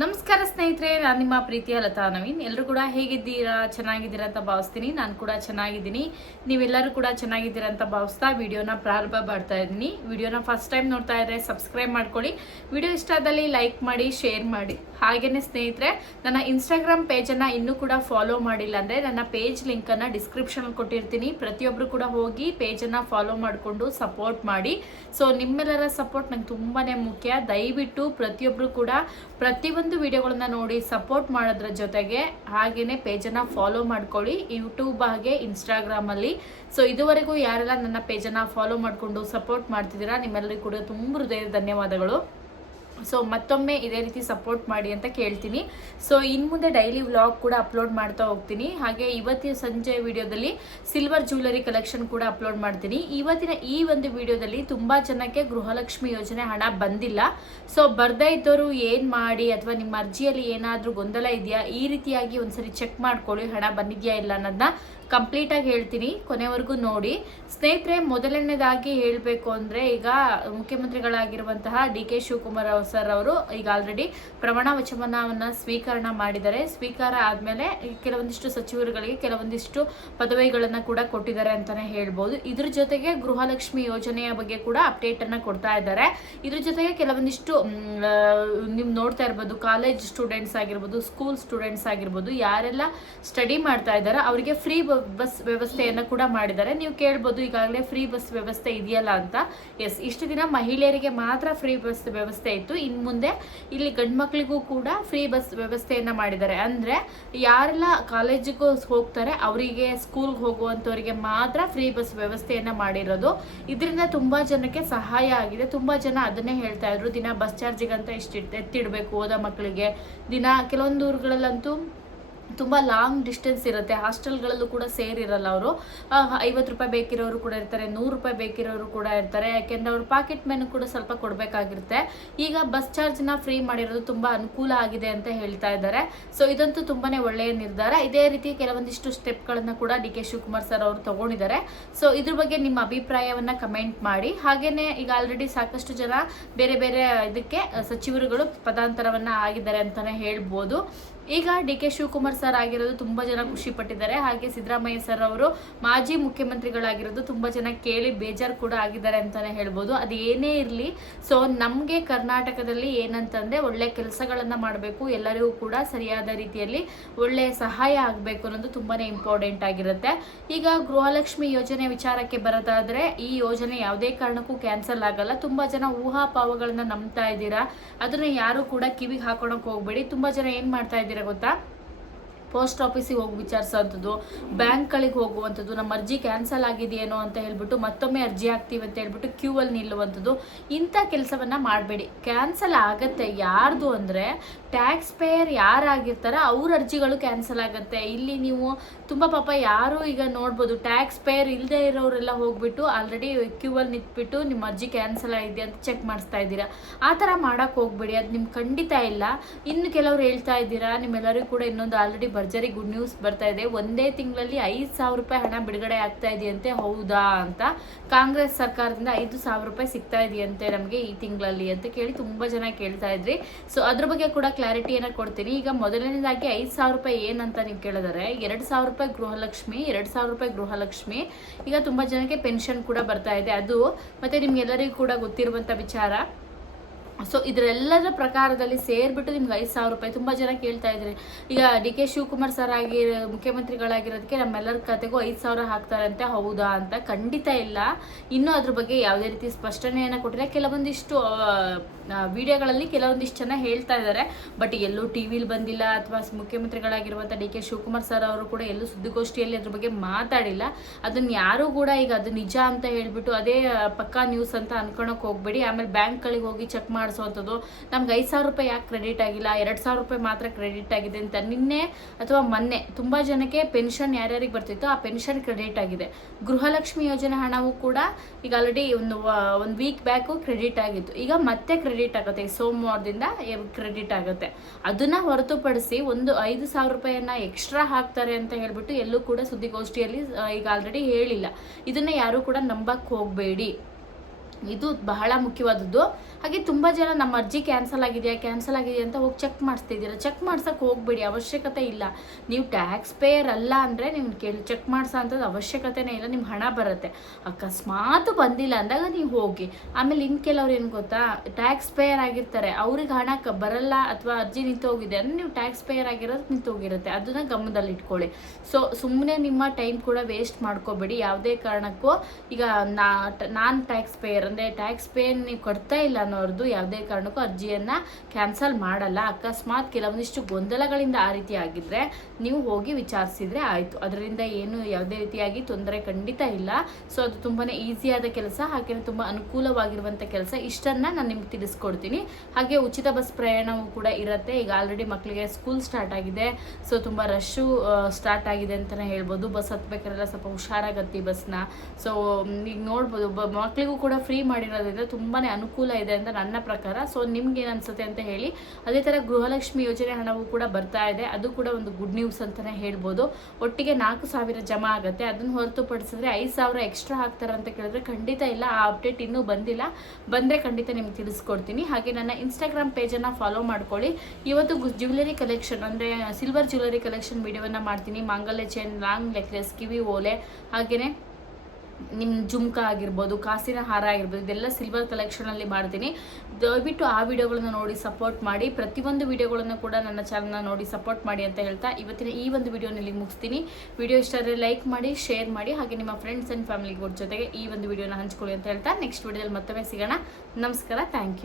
ನಮಸ್ಕಾರ ಸ್ನೇಹಿತರೆ, ನಾನು ನಿಮ್ಮ ಪ್ರೀತಿಯ ಲತಾ ನವೀನ್. ಎಲ್ಲರೂ ಕೂಡ ಹೇಗಿದ್ದೀರಾ? ಚೆನ್ನಾಗಿದ್ದೀರಾ ಅಂತ ಭಾವಿಸ್ತೀನಿ. ನಾನು ಕೂಡ ಚೆನ್ನಾಗಿದ್ದೀನಿ. ನೀವೆಲ್ಲರೂ ಕೂಡ ಚೆನ್ನಾಗಿದ್ದೀರಾ ಅಂತ ಭಾವಿಸ್ತಾ ವಿಡಿಯೋನ ಪ್ರಾರಂಭ ಮಾಡ್ತಾ ಇದ್ದೀನಿ. ವಿಡಿಯೋನ ಫಸ್ಟ್ ಟೈಮ್ ನೋಡ್ತಾ ಇದ್ದರೆ ಸಬ್ಸ್ಕ್ರೈಬ್ ಮಾಡ್ಕೊಳ್ಳಿ. ವಿಡಿಯೋ ಇಷ್ಟ ಆದಲ್ಲಿ ಲೈಕ್ ಮಾಡಿ, ಶೇರ್ ಮಾಡಿ. ಹಾಗೆಯೇ ಸ್ನೇಹಿತರೆ, ನನ್ನ ಇನ್ಸ್ಟಾಗ್ರಾಮ್ ಪೇಜನ್ನು ಇನ್ನೂ ಕೂಡ ಫಾಲೋ ಮಾಡಿಲ್ಲ ಅಂದರೆ ನನ್ನ ಪೇಜ್ ಲಿಂಕನ್ನು ಡಿಸ್ಕ್ರಿಪ್ಷನಲ್ಲಿ ಕೊಟ್ಟಿರ್ತೀನಿ. ಪ್ರತಿಯೊಬ್ಬರು ಕೂಡ ಹೋಗಿ ಪೇಜನ್ನು ಫಾಲೋ ಮಾಡಿಕೊಂಡು ಸಪೋರ್ಟ್ ಮಾಡಿ. ಸೊ ನಿಮ್ಮೆಲ್ಲರ ಸಪೋರ್ಟ್ ನಂಗೆ ತುಂಬಾ ಮುಖ್ಯ. ದಯವಿಟ್ಟು ಪ್ರತಿಯೊಬ್ಬರು ಕೂಡ ಪ್ರತಿಯೊಂದು ವಿಡಿಯೋಗಳನ್ನ ನೋಡಿ ಸಪೋರ್ಟ್ ಮಾಡೋದ್ರ ಜೊತೆಗೆ ಹಾಗೇನೆ ಪೇಜನ್ನು ಫಾಲೋ ಮಾಡ್ಕೊಳ್ಳಿ, ಯೂಟ್ಯೂಬ್ ಹಾಗೆ ಇನ್ಸ್ಟಾಗ್ರಾಮಲ್ಲಿ. ಸೊ ಇದುವರೆಗೂ ಯಾರೆಲ್ಲ ನನ್ನ ಪೇಜನ್ನು ಫಾಲೋ ಮಾಡಿಕೊಂಡು ಸಪೋರ್ಟ್ ಮಾಡ್ತಿದ್ದೀರಾ, ನಿಮ್ಮೆಲ್ಲರಿಗೂ ಕೂಡ ತುಂಬ ಹೃದಯದ ಧನ್ಯವಾದಗಳು. ಸೊ ಮತ್ತೊಮ್ಮೆ ಇದೇ ರೀತಿ ಸಪೋರ್ಟ್ ಮಾಡಿ ಅಂತ ಕೇಳ್ತೀನಿ. ಸೊ ಇನ್ನು ಮುಂದೆ ಡೈಲಿ ವ್ಲಾಗ್ ಕೂಡ ಅಪ್ಲೋಡ್ ಮಾಡ್ತಾ ಹೋಗ್ತೀನಿ. ಹಾಗೆ ಇವತ್ತಿನ ಸಂಜೆ ವಿಡಿಯೋದಲ್ಲಿ ಸಿಲ್ವರ್ ಜ್ಯುವೆಲರಿ ಕಲೆಕ್ಷನ್ ಕೂಡ ಅಪ್ಲೋಡ್ ಮಾಡ್ತೀನಿ. ಇವತ್ತಿನ ಈ ಒಂದು ವಿಡಿಯೋದಲ್ಲಿ ತುಂಬ ಜನಕ್ಕೆ ಗೃಹಲಕ್ಷ್ಮಿ ಯೋಜನೆ ಹಣ ಬಂದಿಲ್ಲ. ಸೊ ಬರ್ದೇ ಇದ್ದವರು ಏನು ಮಾಡಿ, ಅಥವಾ ನಿಮ್ಮ ಅರ್ಜಿಯಲ್ಲಿ ಏನಾದರೂ ಗೊಂದಲ ಇದೆಯಾ, ಈ ರೀತಿಯಾಗಿ ಒಂದ್ಸರಿ ಚೆಕ್ ಮಾಡ್ಕೊಳ್ಳಿ, ಹಣ ಬಂದಿದೆಯಾ ಇಲ್ಲ ಅನ್ನೋದನ್ನ ಕಂಪ್ಲೀಟಾಗಿ ಹೇಳ್ತೀನಿ. ಕೊನೆವರೆಗೂ ನೋಡಿ ಸ್ನೇಹಿತರೆ. ಮೊದಲನೇದಾಗಿ ಹೇಳಬೇಕು ಅಂದರೆ, ಈಗ ಮುಖ್ಯಮಂತ್ರಿಗಳಾಗಿರುವಂತಹ DK ಶಿವಕುಮಾರ್ ಸರ್ ಅವರು ಈಗ ಆಲ್ರೆಡಿ ಪ್ರಮಾಣ ವಚನವನ್ನು ಸ್ವೀಕರಣ ಮಾಡಿದ್ದಾರೆ. ಸ್ವೀಕಾರ ಆದಮೇಲೆ ಕೆಲವೊಂದಿಷ್ಟು ಸಚಿವರುಗಳಿಗೆ ಕೆಲವೊಂದಿಷ್ಟು ಪದವಿಗಳನ್ನು ಕೂಡ ಕೊಟ್ಟಿದ್ದಾರೆ ಅಂತಲೇ ಹೇಳ್ಬೋದು. ಇದ್ರ ಜೊತೆಗೆ ಗೃಹಲಕ್ಷ್ಮಿ ಯೋಜನೆಯ ಬಗ್ಗೆ ಕೂಡ ಅಪ್ಡೇಟನ್ನು ಕೊಡ್ತಾ ಇದ್ದಾರೆ. ಇದ್ರ ಜೊತೆಗೆ ಕೆಲವೊಂದಿಷ್ಟು ನೀವು ನೋಡ್ತಾ ಇರ್ಬೋದು, ಕಾಲೇಜ್ ಸ್ಟೂಡೆಂಟ್ಸ್ ಆಗಿರ್ಬೋದು, ಸ್ಕೂಲ್ ಸ್ಟೂಡೆಂಟ್ಸ್ ಆಗಿರ್ಬೋದು, ಯಾರೆಲ್ಲ ಸ್ಟಡಿ ಮಾಡ್ತಾ ಇದ್ದಾರೆ ಅವರಿಗೆ ಫ್ರೀ ಬಸ್ ವ್ಯವಸ್ಥೆಯನ್ನು ಕೂಡ ಮಾಡಿದ್ದಾರೆ. ನೀವು ಕೇಳ್ಬೋದು, ಈಗಾಗಲೇ ಫ್ರೀ ಬಸ್ ವ್ಯವಸ್ಥೆ ಇದೆಯಲ್ಲ ಅಂತ. ಎಸ್, ಇಷ್ಟು ದಿನ ಮಹಿಳೆಯರಿಗೆ ಮಾತ್ರ ಫ್ರೀ ಬಸ್ ವ್ಯವಸ್ಥೆ ಇತ್ತು. ಇನ್ನು ಮುಂದೆ ಇಲ್ಲಿ ಗಂಡು ಮಕ್ಕಳಿಗೂ ಕೂಡ ಫ್ರೀ ಬಸ್ ವ್ಯವಸ್ಥೆಯನ್ನು ಮಾಡಿದ್ದಾರೆ. ಅಂದರೆ ಯಾರೆಲ್ಲ ಕಾಲೇಜಿಗೂ ಹೋಗ್ತಾರೆ ಅವರಿಗೆ, ಸ್ಕೂಲ್ಗೆ ಹೋಗುವಂಥವರಿಗೆ ಮಾತ್ರ ಫ್ರೀ ಬಸ್ ವ್ಯವಸ್ಥೆಯನ್ನು ಮಾಡಿರೋದು. ಇದರಿಂದ ತುಂಬ ಜನಕ್ಕೆ ಸಹಾಯ ಆಗಿದೆ. ತುಂಬ ಜನ ಅದನ್ನೇ ಹೇಳ್ತಾ ಇದ್ರು, ದಿನ ಬಸ್ ಚಾರ್ಜಿಗಂತ ಇಷ್ಟು ಎತ್ತಿಡಬೇಕು ಓದೋ ಮಕ್ಕಳಿಗೆ. ದಿನ ಕೆಲವೊಂದು ಊರುಗಳಲ್ಲಂತೂ ತುಂಬ ಲಾಂಗ್ ಡಿಸ್ಟೆನ್ಸ್ ಇರುತ್ತೆ, ಹಾಸ್ಟೆಲ್ಗಳಲ್ಲೂ ಕೂಡ ಸೇರಿರಲ್ಲ. ಅವರು 50 ರೂಪಾಯಿ ಬೇಕಿರೋರು ಕೂಡ ಇರ್ತಾರೆ, 100 ರೂಪಾಯಿ ಬೇಕಿರೋರು ಕೂಡ ಇರ್ತಾರೆ. ಯಾಕೆಂದರೆ ಅವ್ರ ಪಾಕೆಟ್ ಮೆನು ಕೂಡ ಸ್ವಲ್ಪ ಕೊಡಬೇಕಾಗಿರುತ್ತೆ. ಈಗ ಬಸ್ ಚಾರ್ಜ್ನ ಫ್ರೀ ಮಾಡಿರೋದು ತುಂಬ ಅನುಕೂಲ ಆಗಿದೆ ಅಂತ ಹೇಳ್ತಾ ಇದ್ದಾರೆ. ಸೊ ಇದಂತೂ ತುಂಬಾ ಒಳ್ಳೆಯ ನಿರ್ಧಾರ. ಇದೇ ರೀತಿ ಕೆಲವೊಂದಿಷ್ಟು ಸ್ಟೆಪ್ಗಳನ್ನು ಕೂಡ DK ಶಿವಕುಮಾರ್ ಸರ್ ಅವರು ತಗೊಂಡಿದ್ದಾರೆ. ಸೊ ಇದ್ರ ಬಗ್ಗೆ ನಿಮ್ಮ ಅಭಿಪ್ರಾಯವನ್ನು ಕಮೆಂಟ್ ಮಾಡಿ. ಹಾಗೆಯೇ ಈಗ ಆಲ್ರೆಡಿ ಸಾಕಷ್ಟು ಜನ ಬೇರೆ ಬೇರೆ ಇದಕ್ಕೆ ಸಚಿವರುಗಳು ಪದಾಂತರವನ್ನು ಆಗಿದ್ದಾರೆ ಅಂತಲೇ ಹೇಳ್ಬೋದು. ಈಗ DK ಶಿವಕುಮಾರ್ ಸರ್ ಆಗಿರೋದು ತುಂಬ ಜನ ಖುಷಿ ಪಟ್ಟಿದ್ದಾರೆ. ಹಾಗೆ ಸಿದ್ದರಾಮಯ್ಯ ಸರ್ ಅವರು ಮಾಜಿ ಮುಖ್ಯಮಂತ್ರಿಗಳಾಗಿರೋದು ತುಂಬ ಜನ ಕೇಳಿ ಬೇಜಾರು ಕೂಡ ಆಗಿದ್ದಾರೆ ಅಂತಲೇ ಹೇಳ್ಬೋದು. ಅದು ಏನೇ ಇರಲಿ, ಸೊ ನಮಗೆ ಕರ್ನಾಟಕದಲ್ಲಿ ಏನಂತಂದರೆ ಒಳ್ಳೆ ಕೆಲಸಗಳನ್ನು ಮಾಡಬೇಕು, ಎಲ್ಲರಿಗೂ ಕೂಡ ಸರಿಯಾದ ರೀತಿಯಲ್ಲಿ ಒಳ್ಳೆಯ ಸಹಾಯ ಆಗಬೇಕು ಅನ್ನೋದು ತುಂಬಾ ಇಂಪಾರ್ಟೆಂಟ್ ಆಗಿರುತ್ತೆ. ಈಗ ಗೃಹಲಕ್ಷ್ಮಿ ಯೋಜನೆ ವಿಚಾರಕ್ಕೆ ಬರೋದಾದರೆ, ಈ ಯೋಜನೆ ಯಾವುದೇ ಕಾರಣಕ್ಕೂ ಕ್ಯಾನ್ಸಲ್ ಆಗಲ್ಲ. ತುಂಬ ಜನ ಊಹಾಪಾವಗಳನ್ನು ನಂಬ್ತಾ ಇದ್ದೀರಾ, ಅದನ್ನು ಯಾರು ಕೂಡ ಕಿವಿಗೆ ಹಾಕೊಳಕ್ಕೆ ಹೋಗಬೇಡಿ. ತುಂಬ ಜನ ಏನು ಮಾಡ್ತಾ ಇದ್ದೀರಾ ಗೊತ್ತಾ, ಪೋಸ್ಟ್ ಆಫೀಸಿಗೆ ಹೋಗಿ ವಿಚಾರಿಸೋವಂಥದ್ದು, ಬ್ಯಾಂಕ್ಗಳಿಗೆ ಹೋಗುವಂಥದ್ದು, ನಮ್ಮ ಅರ್ಜಿ ಕ್ಯಾನ್ಸಲ್ ಆಗಿದೆಯೇನೋ ಅಂತ ಹೇಳ್ಬಿಟ್ಟು ಮತ್ತೊಮ್ಮೆ ಅರ್ಜಿ ಹಾಕ್ತೀವಿ ಅಂತ ಹೇಳ್ಬಿಟ್ಟು ಕ್ಯೂವಲ್ಲಿ ನಿಲ್ಲುವಂಥದ್ದು. ಇಂಥ ಕೆಲಸವನ್ನು ಮಾಡಬೇಡಿ. ಕ್ಯಾನ್ಸಲ್ ಆಗುತ್ತೆ ಯಾರ್ದು ಅಂದರೆ, ಟ್ಯಾಕ್ಸ್ ಪೇಯರ್ ಯಾರಾಗಿರ್ತಾರೆ ಅವ್ರ ಅರ್ಜಿಗಳು ಕ್ಯಾನ್ಸಲ್ ಆಗುತ್ತೆ. ಇಲ್ಲಿ ನೀವು ತುಂಬ ಪಾಪ ಯಾರು ಈಗ ನೋಡ್ಬೋದು, ಟ್ಯಾಕ್ಸ್ ಪೇಯರ್ ಇಲ್ಲದೆ ಇರೋರೆಲ್ಲ ಹೋಗ್ಬಿಟ್ಟು ಆಲ್ರೆಡಿ ಕ್ಯೂವಲ್ಲಿ ನಿಂತ್ಬಿಟ್ಟು ನಿಮ್ಮ ಅರ್ಜಿ ಕ್ಯಾನ್ಸಲ್ ಆಗಿದೆ ಅಂತ ಚೆಕ್ ಮಾಡಿಸ್ತಾ ಇದ್ದೀರಾ. ಆ ಥರ ಮಾಡೋಕ್ಕೆ ಹೋಗ್ಬೇಡಿ, ಅದು ನಿಮ್ಗೆ ಖಂಡಿತ ಇಲ್ಲ. ಇನ್ನು ಕೆಲವ್ರು ಹೇಳ್ತಾ ಇದ್ದೀರಾ, ನಿಮ್ಮೆಲ್ಲರಿಗೂ ಕೂಡ ಇನ್ನೊಂದು ಆಲ್ರೆಡಿ ಭರ್ಜರಿ ಗುಡ್ ನ್ಯೂಸ್ ಬರ್ತಾ ಇದೆ. ಒಂದೇ ತಿಂಗಳಲ್ಲಿ 5,000 ರೂಪಾಯಿ ಹಣ ಬಿಡುಗಡೆ ಆಗ್ತಾ ಇದೆಯಂತೆ. ಹೌದಾ ಅಂತ, ಕಾಂಗ್ರೆಸ್ ಸರ್ಕಾರದಿಂದ 5,000 ರೂಪಾಯಿ ಸಿಗ್ತಾ ಇದೆಯಂತೆ ನಮಗೆ ಈ ತಿಂಗಳಲ್ಲಿ ಅಂತ ಕೇಳಿ ತುಂಬ ಜನ ಕೇಳ್ತಾ ಇದ್ರಿ. ಸೊ ಅದ್ರ ಬಗ್ಗೆ ಕೂಡ ಕ್ಲಾರಿಟಿಯನ್ನು ಕೊಡ್ತೀನಿ. ಈಗ ಮೊದಲನೇದಾಗಿ 5,000 ರೂಪಾಯಿ ಏನಂತ ನೀವು ಕೇಳಿದರೆ, 2,000 ರೂಪಾಯಿ ಗೃಹಲಕ್ಷ್ಮಿ, 2,000 ರೂಪಾಯಿ ಗೃಹಲಕ್ಷ್ಮಿ. ಈಗ ತುಂಬ ಜನಕ್ಕೆ ಪೆನ್ಷನ್ ಕೂಡ ಬರ್ತಾ ಇದೆ ಅದು. ಮತ್ತು ನಿಮ್ಗೆಲ್ಲರಿಗೂ ಕೂಡ ಗೊತ್ತಿರುವಂಥ ವಿಚಾರ. ಸೊ ಇದರೆಲ್ಲರ ಪ್ರಕಾರದಲ್ಲಿ ಸೇರಿಬಿಟ್ಟು ನಿಮ್ಗೆ 5,000 ರೂಪಾಯಿ. ತುಂಬ ಜನ ಕೇಳ್ತಾ ಇದ್ರಿ, ಈಗ DK ಶಿವಕುಮಾರ್ ಸರ್ ಮುಖ್ಯಮಂತ್ರಿಗಳಾಗಿರೋದಕ್ಕೆ ನಮ್ಮೆಲ್ಲರ ಖಾತೆಗೂ 5,000 ಹಾಕ್ತಾರಂತೆ. ಹೌದಾ ಅಂತ, ಖಂಡಿತ ಇಲ್ಲ. ಇನ್ನೂ ಅದ್ರ ಬಗ್ಗೆ ಯಾವುದೇ ರೀತಿ ಸ್ಪಷ್ಟನೆಯನ್ನು ಕೊಟ್ಟಿಲ್ಲ. ಕೆಲವೊಂದಿಷ್ಟು ವಿಡಿಯೋಗಳಲ್ಲಿ ಕೆಲವೊಂದಿಷ್ಟು ಜನ ಹೇಳ್ತಾ ಇದ್ದಾರೆ, ಬಟ್ ಎಲ್ಲೂ ಟಿವಿಲಿ ಬಂದಿಲ್ಲ, ಅಥವಾ ಮುಖ್ಯಮಂತ್ರಿಗಳಾಗಿರುವಂಥ DK ಶಿವಕುಮಾರ್ ಸರ್ ಅವರು ಕೂಡ ಎಲ್ಲೂ ಸುದ್ದಿಗೋಷ್ಠಿಯಲ್ಲಿ ಅದ್ರ ಬಗ್ಗೆ ಮಾತಾಡಿಲ್ಲ. ಅದನ್ನು ಯಾರೂ ಕೂಡ ಈಗ ಅದು ನಿಜ ಅಂತ ಹೇಳ್ಬಿಟ್ಟು ಅದೇ ಪಕ್ಕಾ ನ್ಯೂಸ್ ಅಂತ ಅನ್ಕೊಳಕ್ಕೆ ಹೋಗ್ಬೇಡಿ. ಆಮೇಲೆ ಬ್ಯಾಂಕ್ಗಳಿಗೆ ಹೋಗಿ ಚೆಕ್ ಮಾಡಿಸೋವಂಥದ್ದು, ನಮ್ಗೆ 5,000 ರೂಪಾಯಿ ಯಾಕೆ ಕ್ರೆಡಿಟ್ ಆಗಿಲ್ಲ, 2,000 ರೂಪಾಯಿ ಮಾತ್ರ ಕ್ರೆಡಿಟ್ ಆಗಿದೆ ಅಂತ. ನಿನ್ನೆ ಅಥವಾ ಮೊನ್ನೆ ತುಂಬ ಜನಕ್ಕೆ ಪೆನ್ಷನ್ ಯಾರ್ಯಾರಿಗೆ ಬರ್ತಿತ್ತು ಆ ಪೆನ್ಷನ್ ಕ್ರೆಡಿಟ್ ಆಗಿದೆ. ಗೃಹಲಕ್ಷ್ಮಿ ಯೋಜನೆ ಹಣವೂ ಕೂಡ ಈಗ ಆಲ್ರೆಡಿ ಒಂದು ವೀಕ್ ಬ್ಯಾಕು ಕ್ರೆಡಿಟ್ ಆಗಿತ್ತು. ಈಗ ಮತ್ತೆ ಕ್ರೆಡಿಟ್ ಆಗುತ್ತೆ, ಸೋಮವಾರದಿಂದ ಕ್ರೆಡಿಟ್ ಆಗುತ್ತೆ. ಅದನ್ನು ಹೊರತುಪಡಿಸಿ ಒಂದು 5,000 ರೂಪಾಯಿಯನ್ನು ಎಕ್ಸ್ಟ್ರಾ ಹಾಕ್ತಾರೆ ಅಂತ ಹೇಳ್ಬಿಟ್ಟು ಎಲ್ಲೂ ಕೂಡ ಸುದ್ದಿಗೋಷ್ಠಿಯಲ್ಲಿ ಈಗ ಆಲ್ರೆಡಿ ಹೇಳಿಲ್ಲ. ಇದನ್ನು ಯಾರೂ ಕೂಡ ನಂಬಕ್ಕೆ ಹೋಗಬೇಡಿ. ಇದು ಬಹಳ ಮುಖ್ಯವಾದದ್ದು. ಹಾಗೆ ತುಂಬ ಜನ ನಮ್ಮ ಅರ್ಜಿ ಕ್ಯಾನ್ಸಲ್ ಆಗಿದೆಯಾ ಅಂತ ಹೋಗಿ ಚೆಕ್ ಮಾಡಿಸ್ತಿದ್ದೀರಾ. ಚೆಕ್ ಮಾಡ್ಸೋಕ್ಕೆ ಹೋಗ್ಬೇಡಿ, ಅವಶ್ಯಕತೆ ಇಲ್ಲ. ನೀವು ಟ್ಯಾಕ್ಸ್ ಪೇಯರ್ ಅಲ್ಲ ಅಂದರೆ ನೀವು ಚೆಕ್ ಮಾಡಿಸೋ ಅಂಥದ್ದು ಅವಶ್ಯಕತೆನೇ ಇಲ್ಲ. ನಿಮ್ಮ ಹಣ ಬರುತ್ತೆ. ಅಕಸ್ಮಾತ್ ಬಂದಿಲ್ಲ ಅಂದಾಗ ನೀವು ಹೋಗಿ. ಆಮೇಲೆ ಇನ್ನು ಕೆಲವ್ರು ಏನು ಗೊತ್ತಾ, ಟ್ಯಾಕ್ಸ್ ಪೇಯರ್ ಆಗಿರ್ತಾರೆ, ಅವ್ರಿಗೆ ಹಣ ಬರಲ್ಲ ಅಥವಾ ಅರ್ಜಿ ನಿಂತು ಹೋಗಿದೆ ಅಂದರೆ ನೀವು ಟ್ಯಾಕ್ಸ್ ಪೇಯರ್ ಆಗಿರೋದು ನಿಂತು ಹೋಗಿರುತ್ತೆ. ಅದನ್ನ ಗಮನದಲ್ಲಿ ಇಟ್ಕೊಳ್ಳಿ. ಸೊ ಸುಮ್ಮನೆ ನಿಮ್ಮ ಟೈಮ್ ಕೂಡ ವೇಸ್ಟ್ ಮಾಡ್ಕೋಬೇಡಿ ಯಾವುದೇ ಕಾರಣಕ್ಕೂ. ಈಗ ನಾನ್ ಟ್ಯಾಕ್ಸ್ ಪೇಯರ್ ಅಂದರೆ ಟ್ಯಾಕ್ಸ್ ಪೇಯರ್ ನೀವು ಕೊಡ್ತಾ ಇಲ್ಲ ಅನ್ನೋರ್ದು ಯಾವುದೇ ಕಾರಣಕ್ಕೂ ಅರ್ಜಿಯನ್ನು ಕ್ಯಾನ್ಸಲ್ ಮಾಡಲ್ಲ. ಅಕಸ್ಮಾತ್ ಕೆಲವೊಂದಿಷ್ಟು ಗೊಂದಲಗಳಿಂದ ಆ ರೀತಿ ಆಗಿದ್ರೆ ನೀವು ಹೋಗಿ ವಿಚಾರಿಸಿದ್ರೆ ಆಯಿತು. ಅದರಿಂದ ಏನು ಯಾವುದೇ ರೀತಿಯಾಗಿ ತೊಂದರೆ ಖಂಡಿತ ಇಲ್ಲ. ಸೊ ಅದು ತುಂಬಾ ಈಸಿಯಾದ ಕೆಲಸ, ಹಾಗೆ ತುಂಬ ಅನುಕೂಲವಾಗಿರುವಂಥ ಕೆಲಸ. ಇಷ್ಟನ್ನು ನಾನು ನಿಮ್ಗೆ ತಿಳಿಸ್ಕೊಡ್ತೀನಿ. ಹಾಗೆ ಉಚಿತ ಬಸ್ ಪ್ರಯಾಣವೂ ಕೂಡ ಇರುತ್ತೆ. ಈಗ ಆಲ್ರೆಡಿ ಮಕ್ಕಳಿಗೆ ಸ್ಕೂಲ್ ಸ್ಟಾರ್ಟ್ ಆಗಿದೆ. ಸೊ ತುಂಬ ರಶ್ಶು ಸ್ಟಾರ್ಟ್ ಆಗಿದೆ ಅಂತಲೇ ಹೇಳ್ಬೋದು. ಬಸ್ ಹತ್ಬೇಕಾರೆಲ್ಲ ಸ್ವಲ್ಪ ಹುಷಾರಾಗತ್ತೆ ಈ ಬಸ್ನ. ಸೊ ಈಗ ನೋಡ್ಬೋದು ಮಕ್ಕಳಿಗೂ ಕೂಡ ಫ್ರೀ ಮಾಡಿರೋದ್ರಿಂದ ತುಂಬಾ ಅನುಕೂಲ ಇದೆ ಅಂತ ನನ್ನ ಪ್ರಕಾರ. ಸೊ ನಿಮ್ಗೆ ಏನು ಅನ್ಸುತ್ತೆ ಅಂತ ಹೇಳಿ. ಅದೇ ಥರ ಗೃಹಲಕ್ಷ್ಮಿ ಯೋಜನೆ ಹಣವು ಕೂಡ ಬರ್ತಾ ಇದೆ. ಅದು ಕೂಡ ಒಂದು ಗುಡ್ ನ್ಯೂಸ್ ಅಂತಲೇ ಹೇಳ್ಬೋದು. ಒಟ್ಟಿಗೆ 4,000 ಜಮಾ ಆಗುತ್ತೆ. ಅದನ್ನು ಹೊರತುಪಡಿಸಿದ್ರೆ 5,000 ಎಕ್ಸ್ಟ್ರಾ ಹಾಕ್ತಾರೆ ಅಂತ ಕೇಳಿದ್ರೆ ಖಂಡಿತ ಇಲ್ಲ. ಆ ಅಪ್ಡೇಟ್ ಇನ್ನೂ ಬಂದಿಲ್ಲ. ಬಂದರೆ ಖಂಡಿತ ನಿಮ್ಗೆ ತಿಳಿಸ್ಕೊಡ್ತೀನಿ. ಹಾಗೆ ನನ್ನ ಇನ್ಸ್ಟಾಗ್ರಾಮ್ ಪೇಜನ್ನು ಫಾಲೋ ಮಾಡ್ಕೊಳ್ಳಿ. ಇವತ್ತು ಜ್ಯುವೆಲರಿ ಕಲೆಕ್ಷನ್ ಅಂದರೆ ಸಿಲ್ವರ್ ಜ್ಯುವೆಲರಿ ಕಲೆಕ್ಷನ್ ವಿಡಿಯೋವನ್ನು ಮಾಡ್ತೀನಿ. ಮಾಂಗಲ್ಯ ಚೈನ್, ಲಾಂಗ್ ನೆಕ್ಲೆಸ್, ಕಿವಿ ಓಲೆ, ಹಾಗೆಯೇ ನಿಮ್ಮ ಜುಮ್ಕ ಆಗಿರ್ಬೋದು, ಕಾಸಿನ ಹಾರ ಆಗಿರ್ಬೋದು, ಇದೆಲ್ಲ ಸಿಲ್ವರ್ ಕಲೆಕ್ಷನಲ್ಲಿ ಮಾಡ್ತೀನಿ. ದಯವಿಟ್ಟು ಆ ವಿಡಿಯೋಗಳನ್ನ ನೋಡಿ ಸಪೋರ್ಟ್ ಮಾಡಿ. ಪ್ರತಿಯೊಂದು ವಿಡಿಯೋಗಳನ್ನು ಕೂಡ ನನ್ನ ಚಾನಲ್ನ ನೋಡಿ ಸಪೋರ್ಟ್ ಮಾಡಿ ಅಂತ ಹೇಳ್ತಾ ಇವತ್ತಿನ ಈ ಒಂದು ವಿಡಿಯೋನಲ್ಲಿ ಮುಗಿಸ್ತೀನಿ. ವಿಡಿಯೋ ಇಷ್ಟ ಆದರೆ ಲೈಕ್ ಮಾಡಿ, ಶೇರ್ ಮಾಡಿ, ಹಾಗೆ ನಿಮ್ಮ ಫ್ರೆಂಡ್ಸ್ ಆ್ಯಂಡ್ ಫ್ಯಾಮಿಲಿ ಜೊತೆಗೆ ಈ ಒಂದು ವಿಡಿಯೋನ ಹಂಚ್ಕೊಳ್ಳಿ ಅಂತ ಹೇಳ್ತಾ ನೆಕ್ಸ್ಟ್ ವಿಡಿಯೋದಲ್ಲಿ ಮತ್ತೊಮ್ಮೆ ಸಿಗೋಣ. ನಮಸ್ಕಾರ, ಥ್ಯಾಂಕ್ ಯು.